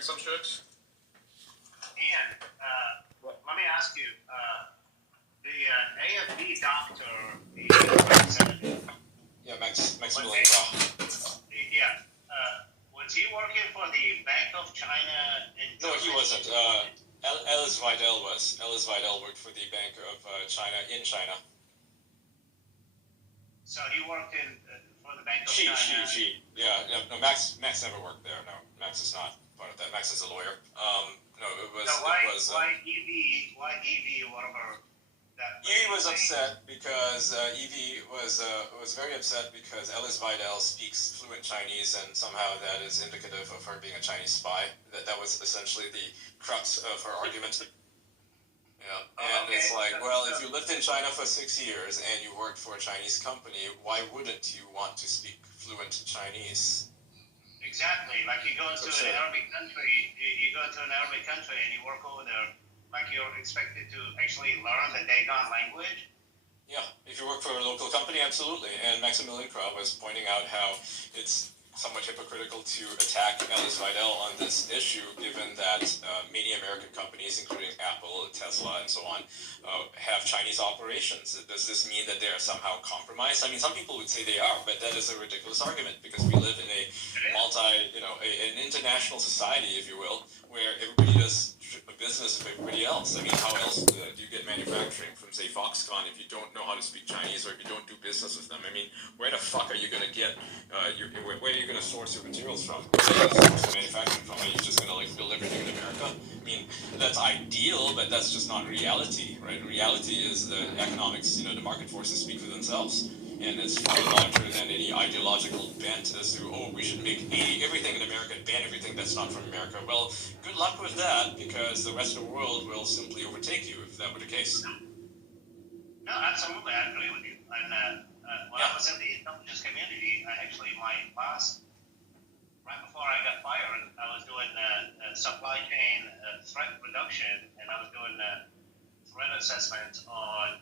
like some shit. Ian, let me ask you, the AFD doctor, the representative. Yeah, Maximilian. Yeah. Was he working for the Bank of China in Germany? No, he wasn't. Alice Weidel was. Alice Weidel worked for the Bank of China in China. So he worked for the Bank of China. Yeah. No, Max never worked there. No, Max is not part of that. Max is a lawyer. No, it was. So why Evie, whatever? Evie was upset because Evie was very upset because Alice Weidel speaks fluent Chinese, and somehow that is indicative of her being a Chinese spy. That was essentially the crux of her argument. Yeah, and okay. It's like, well, if you lived in China for 6 years and you worked for a Chinese company, why wouldn't you want to speak fluent Chinese? Exactly. Like you go into an Arabic country, and you work over there. Like you're expected to actually learn the Dagon language? Yeah, if you work for a local company, absolutely. And Maximilian Krab was pointing out how it's somewhat hypocritical to attack Alice Weidel on this issue, given that many American companies, including Apple, Tesla, and so on, have Chinese operations. Does this mean that they are somehow compromised? I mean, some people would say they are, but that is a ridiculous argument because we live in a an international society, if you will, where everybody does business with everybody else. I mean, how else do you get manufacturing from, say, Foxconn if you don't know how to speak Chinese or if you don't do business with them? I mean, where the fuck are you going to get, where are you going to source your materials from? Where are you going to source the manufacturing from? Are you just going to, like, build everything in America? I mean, that's ideal, but that's just not reality, right? Reality is the economics, the market forces speak for themselves. And it's far larger than any ideological bent as to, we should make everything in America and ban everything that's not from America. Well, good luck with that, because the rest of the world will simply overtake you if that were the case. No, absolutely, I agree with you. And when I was in the intelligence community, my boss, right before I got fired, I was doing supply chain threat reduction, and I was doing threat assessment on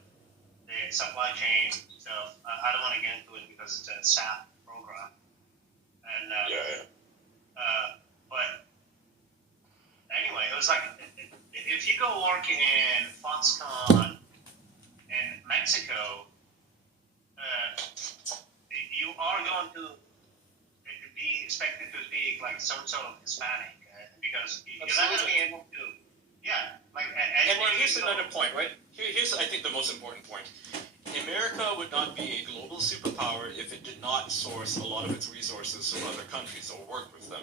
the supply chain stuff. I don't want to get into it because it's a SAP program. And but anyway, it was like if you go work in Foxconn in Mexico, you are going to be expected to speak like some sort of Hispanic because you're not going to be able to. Yeah, and here's another point, right? Here's, I think, the most important point. America would not be a global superpower if it did not source a lot of its resources from other countries or work with them.